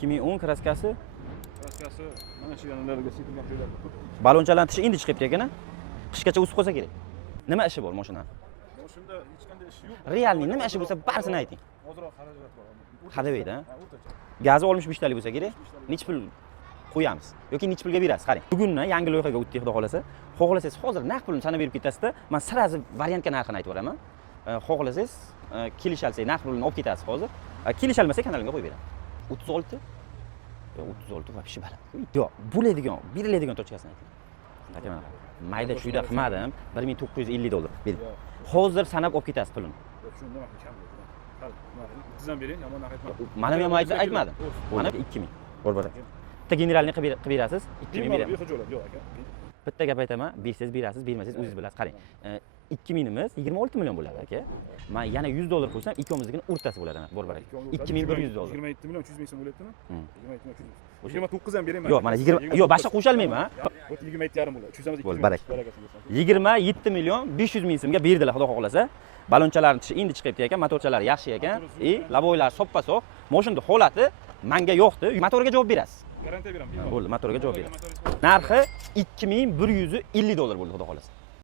2010 kraskasi. Kraskasi mana shu yonlarga sepilgan joylar ko'p. Balonchalantishi endi chiqibdi ekan. Qishgacha o'sib qolsa kerak. Nima ishi bor mashina? Shunda hech qanday ish yo'q. Realniy nima ishi bo'lsa barisini ayting. Ozroq xarajat bor. Hadavayda. O'rtacha. Gazi 65 talik bo'lsa kerak. Nech pul qo'yamiz yoki nech pulga berasiz? Qarang. Bugunni yangi loyihaga o'tdik, xudo xolasa. Xohlasangiz hozir naqd pulni sanab berib ketasizda, men sirazi variantga narxini aytib beraman. Xohlasangiz kelishalsak naqd pulni olib ketasiz hozir. Kelishalmasa kanalimga qo'yib beraman. 36 36 вообще baland. Yo'q, bo'ladigan, beriladigan tochkasini ayting. Aytaman. Mayda shuyda qilmadim. 1950 dollar bering. Hozir sanab olib ketasiz pulini. Shunda ham kam. Hal, bizdan bering, yomon narx aytmadim. Mana men aytmadim. Mana 2000. Bor-bor. Bitta generalni qilib berasiz, 2000 beraman. Yo'q aka. Bitta gap aytaman, bersangiz berasiz, bermasangiz o'zingiz bilasiz. Qarang. 2000imiz 26 million bo'ladi aka. Men yana 100 dollar qo'ysam, ikkimizning o'rtasi bo'ladi. Bor-bor. 2100 dollar. 27 million 300 ming so'm bo'lyaptimi? 27 million 300. 29 ham beraman. Yo'q, mana 20 yo'q, boshqa qo'shalmayman. 27 yarim bo'ladi. Tushsamiz 2 barak. 27 million 500 ming so'mga berdilar, xudo xohlasa. Balonchalarning tishi endi chiqibdi ekan, motorchalari yaxshi ekan. Laboylar soppa-soq. Mashinning holati menga yo'qdi. Motorga javob berasiz. Garantiya beraman. Bo'ldi, motorga javob berasiz. Narxi 2150 dollar bo'ldi, xudo xohlasa.